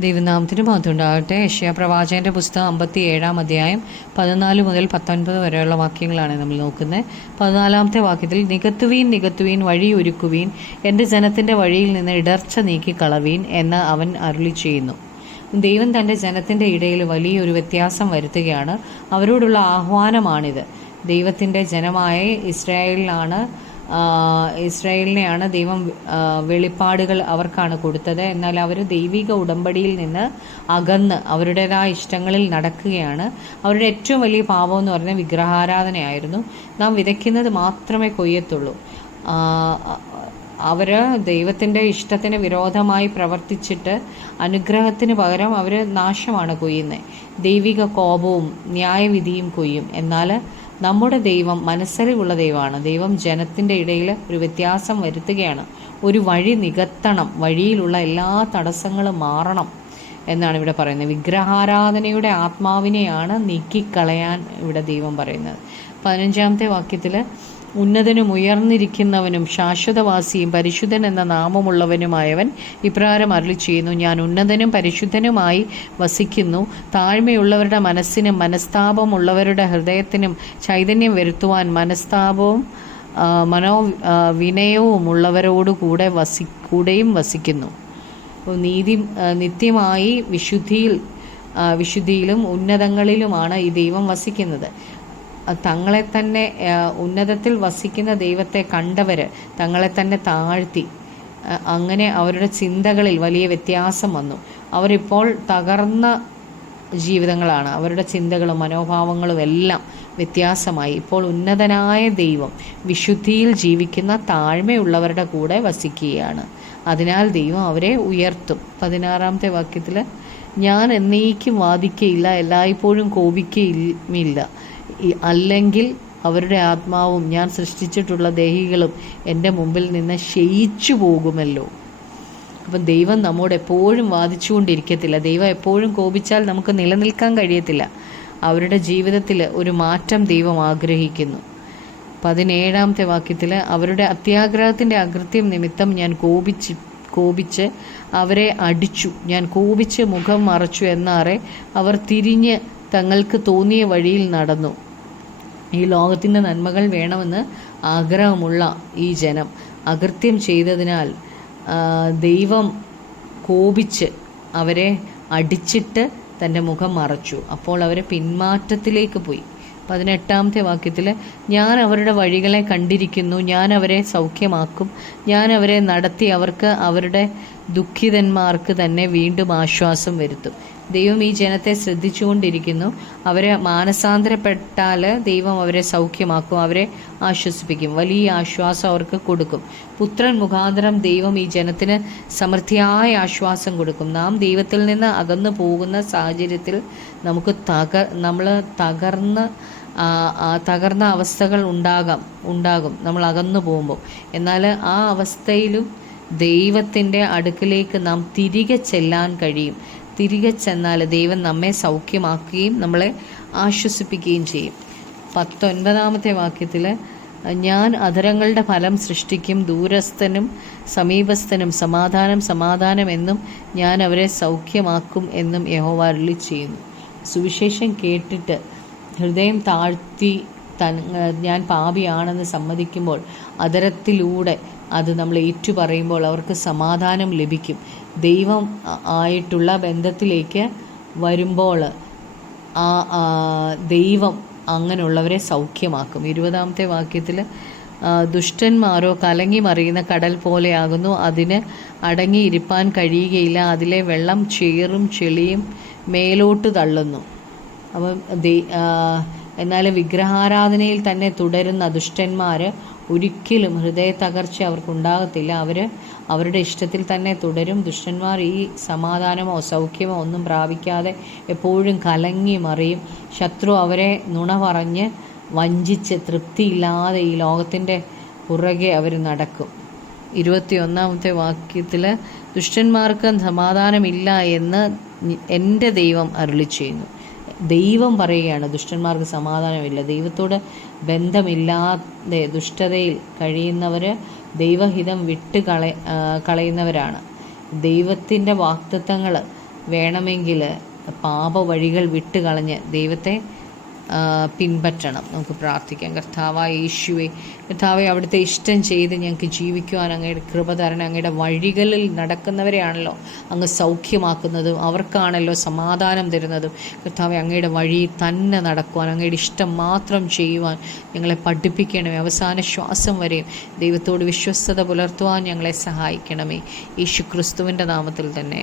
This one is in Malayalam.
ദൈവനാമത്തിന് മഹത്വമുണ്ടാകട്ടെ. യെശയ്യാ പ്രവാചകന്റെ പുസ്തകം 57 അധ്യായം 14 മുതൽ 19 വരെയുള്ള വാക്യങ്ങളാണ് നമ്മൾ നോക്കുന്നത്. 14 വാക്യത്തിൽ, നികത്തുവീൻ നികത്തുവീൻ, വഴി ഒരുക്കുവീൻ, എൻ്റെ ജനത്തിൻ്റെ വഴിയിൽ നിന്ന് ഇടർച്ച നീക്കിക്കളവീൻ എന്ന് അവൻ അരുളി ചെയ്യുന്നു. ദൈവം തൻ്റെ ജനത്തിൻ്റെ ഇടയിൽ വലിയൊരു വ്യത്യാസം വരുത്തുകയാണ്. അവരോടുള്ള ആഹ്വാനമാണിത്. ദൈവത്തിൻ്റെ ജനമായ ഇസ്രായേലിനെയാണ് ദൈവം വെളിപ്പാടുകൾ അവർക്കാണ് കൊടുത്തത്. എന്നാൽ അവർ ദൈവിക ഉടമ്പടിയിൽ നിന്ന് അകന്ന് അവരുടേതായ ഇഷ്ടങ്ങളിൽ നടക്കുകയാണ്. അവരുടെ ഏറ്റവും വലിയ പാപം എന്ന് പറയുന്നത് വിഗ്രഹാരാധനയായിരുന്നു. നാം വിതയ്ക്കുന്നത് മാത്രമേ കൊയ്യത്തുള്ളൂ. അവർ ദൈവത്തിൻ്റെ ഇഷ്ടത്തിന് വിരോധമായി പ്രവർത്തിച്ചിട്ട് അനുഗ്രഹത്തിന് പകരം അവർ നാശമാണ് കൊയ്യുന്നത്. ദൈവിക കോപവും ന്യായവിധിയും കൊയ്യും. എന്നാൽ നമ്മുടെ ദൈവം മനസ്സലിവുള്ള ദൈവമാണ്. ദൈവം ജനത്തിൻ്റെ ഇടയിൽ ഒരു വ്യത്യാസം വരുത്തുകയാണ്. ഒരു വഴി നികത്തണം, വഴിയിലുള്ള എല്ലാ തടസ്സങ്ങളും മാറണം എന്നാണ് ഇവിടെ പറയുന്നത്. വിഗ്രഹാരാധനയുടെ ആത്മാവിനെയാണ് നീക്കിക്കളയാൻ ഇവിടെ ദൈവം പറയുന്നത്. 15 വാക്യത്തിൽ, ഉന്നതനും ഉയർന്നിരിക്കുന്നവനും ശാശ്വതവാസിയും പരിശുദ്ധൻ എന്ന നാമമുള്ളവനുമായവൻ ഇപ്രകാരം അരുളി ചെയ്യുന്നു, ഞാൻ ഉന്നതനും പരിശുദ്ധനുമായി വസിക്കുന്നു. താഴ്മയുള്ളവരുടെ മനസ്സിനും മനസ്താപമുള്ളവരുടെ ഹൃദയത്തിനും ചൈതന്യം വരുത്തുവാൻ മനസ്താപവും വിനയവും ഉള്ളവരോടു കൂടെയും വസിക്കുന്നു. നിത്യമായി വിശുദ്ധിയിലും ഉന്നതങ്ങളിലുമാണ് ഈ ദൈവം വസിക്കുന്നത്. തങ്ങളെ തന്നെ ഉന്നതത്തിൽ വസിക്കുന്ന ദൈവത്തെ കണ്ടവർ തങ്ങളെ തന്നെ താഴ്ത്തി. അങ്ങനെ അവരുടെ ചിന്തകളിൽ വലിയ വ്യത്യാസം വന്നു. അവരിപ്പോൾ തകർന്ന ജീവിതങ്ങളാണ്. അവരുടെ ചിന്തകളും മനോഭാവങ്ങളും എല്ലാം വ്യത്യാസമായി. ഇപ്പോൾ ഉന്നതനായ ദൈവം വിശുദ്ധിയിൽ ജീവിക്കുന്ന താഴ്മയുള്ളവരുടെ കൂടെ വസിക്കുകയാണ്. അതിനാൽ ദൈവം അവരെ ഉയർത്തും. 16 വാക്യത്തിൽ, ഞാൻ എന്നേക്കും വാദിക്കയില്ല, എല്ലായ്പ്പോഴും കോപിക്കയുമില്ല, അല്ലെങ്കിൽ അവരുടെ ആത്മാവും ഞാൻ സൃഷ്ടിച്ചിട്ടുള്ള ദേഹികളും എൻ്റെ മുമ്പിൽ നിന്ന് ക്ഷയിച്ചു പോകുമല്ലോ. അപ്പം ദൈവം നമ്മോട് എപ്പോഴും വാദിച്ചുകൊണ്ടിരിക്കത്തില്ല. ദൈവം എപ്പോഴും കോപിച്ചാൽ നമുക്ക് നിലനിൽക്കാൻ കഴിയത്തില്ല. അവരുടെ ജീവിതത്തിൽ ഒരു മാറ്റം ദൈവം ആഗ്രഹിക്കുന്നു. 17 വാക്യത്തിൽ, അവരുടെ അത്യാഗ്രഹത്തിൻ്റെ അകൃത്യം നിമിത്തം ഞാൻ കോപിച്ച് അവരെ അടിച്ചു, ഞാൻ കോപിച്ച് മുഖം മറച്ചു എന്നാറെ അവർ തിരിഞ്ഞ് തങ്ങൾക്ക് തോന്നിയ വഴിയിൽ നടന്നു. ഈ ലോകത്തിൻ്റെ നന്മകൾ വേണമെന്ന് ആഗ്രഹമുള്ള ഈ ജനം അകൃത്യം ചെയ്തതിനാൽ ദൈവം കോപിച്ച് അവരെ അടിച്ചിട്ട് തൻ്റെ മുഖം മറച്ചു. അപ്പോൾ അവരെ പിന്മാറ്റത്തിലേക്ക് പോയി. 18 വാക്യത്തിൽ, ഞാൻ അവരുടെ വഴികളെ കണ്ടിരിക്കുന്നു, ഞാൻ അവരെ സൗഖ്യമാക്കും, ഞാൻ അവരെ നടത്തി അവർക്ക് അവരുടെ ദുഃഖിതന്മാർക്ക് തന്നെ വീണ്ടും ആശ്വാസം വരുത്തും. ദൈവം ഈ ജനത്തെ ശ്രദ്ധിച്ചുകൊണ്ടിരിക്കുന്നു. അവരെ മാനസാന്തരപ്പെട്ടാൽ ദൈവം അവരെ സൗഖ്യമാക്കും, അവരെ ആശ്വസിപ്പിക്കും, വലിയ ആശ്വാസം അവർക്ക് കൊടുക്കും. പുത്രൻ മുഖാന്തരം ദൈവം ഈ ജനത്തിന് സമൃദ്ധിയായ ആശ്വാസം കൊടുക്കും. നാം ദൈവത്തിൽ നിന്ന് അകന്നു പോകുന്ന സാഹചര്യത്തിൽ നമുക്ക് തകർന്ന അവസ്ഥകൾ ഉണ്ടാകും നമ്മൾ അകന്നു പോകുമ്പോൾ. എന്നാൽ ആ അവസ്ഥയിലും ദൈവത്തിൻ്റെ അടുക്കിലേക്ക് നാം തിരികെ ചെല്ലാൻ കഴിയും. തിരികെ ചെന്നാൽ ദൈവം നമ്മെ സൗഖ്യമാക്കുകയും നമ്മളെ ആശ്വസിപ്പിക്കുകയും ചെയ്യും. 19 വാക്യത്തിൽ, ഞാൻ അധരങ്ങളുടെ ഫലം സൃഷ്ടിക്കും, ദൂരസ്ഥനും സമീപസ്ഥനും സമാധാനം എന്നും ഞാൻ അവരെ സൗഖ്യമാക്കും എന്നും യഹോവ അരുളി ചെയ്യുന്നു. സുവിശേഷം കേട്ടിട്ട് ഹൃദയം താഴ്ത്തി ഞാൻ പാപിയാണെന്ന് സമ്മതിക്കുമ്പോൾ, അധരത്തിലൂടെ അത് നമ്മൾ ഏറ്റുപറയുമ്പോൾ അവർക്ക് സമാധാനം ലഭിക്കും. ദൈവം ആയിട്ടുള്ള ബന്ധത്തിലേക്ക് വരുമ്പോൾ ദൈവം അങ്ങനെയുള്ളവരെ സൗഖ്യമാക്കും. 20 വാക്യത്തിൽ, ദുഷ്ടന്മാരോ കലങ്ങി മറിയുന്ന കടൽ പോലെയാകുന്നു, അതിന് അടങ്ങിയിരിപ്പാൻ കഴിയുകയില്ല, അതിലെ വെള്ളം ചേറും ചെളിയും മേലോട്ട് തള്ളുന്നു. അപ്പം എന്നാൽ വിഗ്രഹാരാധനയിൽ തന്നെ തുടരുന്ന ദുഷ്ടന്മാർ ഒരിക്കലും ഹൃദയ തകർച്ച അവർക്കുണ്ടാകത്തില്ല. അവരുടെ ഇഷ്ടത്തിൽ തന്നെ തുടരും. ദുഷ്ടന്മാർ ഈ സമാധാനമോ സൗഖ്യമോ ഒന്നും പ്രാപിക്കാതെ എപ്പോഴും കലങ്ങി മറിയും. ശത്രു അവരെ നുണ പറഞ്ഞ് വഞ്ചിച്ച് തൃപ്തിയില്ലാതെ ഈ ലോകത്തിൻ്റെ പുറകെ അവർ നടക്കും. 21 വാക്യത്തിൽ, ദുഷ്ടന്മാർക്ക് സമാധാനമില്ല എന്ന് എൻ്റെ ദൈവം അരുളി ചെയ്യുന്നു. ദൈവം പറയുകയാണ് ദുഷ്ടന്മാർക്ക് സമാധാനമില്ല. ദൈവത്തോട് ബന്ധമില്ലാതെ ദുഷ്ടതയിൽ കഴിയുന്നവർ ദൈവഹിതം കളയുന്നവരാണ്. ദൈവത്തിൻ്റെ വാഗ്ദത്തങ്ങൾ വേണമെങ്കിൽ പാപ വഴികൾ വിട്ടുകളഞ്ഞ് ദൈവത്തെ പിൻപറ്റണം. നമുക്ക് പ്രാർത്ഥിക്കാം. കർത്താവായ യേശുവേ, കർത്താവെ, അവിടുത്തെ ഇഷ്ടം ചെയ്ത് ഞങ്ങൾക്ക് ജീവിക്കുവാൻ അങ്ങയുടെ കൃപ തരണം. അങ്ങയുടെ വഴികളിൽ നടക്കുന്നവരെയാണല്ലോ അങ്ങ് സൗഖ്യമാക്കുന്നതും അവർക്കാണല്ലോ സമാധാനം തരുന്നതും. കർത്താവെ, അങ്ങയുടെ വഴി തന്നെ നടക്കുവാൻ, അങ്ങയുടെ ഇഷ്ടം മാത്രം ചെയ്യുവാൻ ഞങ്ങളെ പഠിപ്പിക്കണമേ. അവസാന ശ്വാസം വരെയും ദൈവത്തോട് വിശ്വസ്തത പുലർത്തുവാൻ ഞങ്ങളെ സഹായിക്കണമേ. യേശു ക്രിസ്തുവിൻ്റെ നാമത്തിൽ തന്നെ.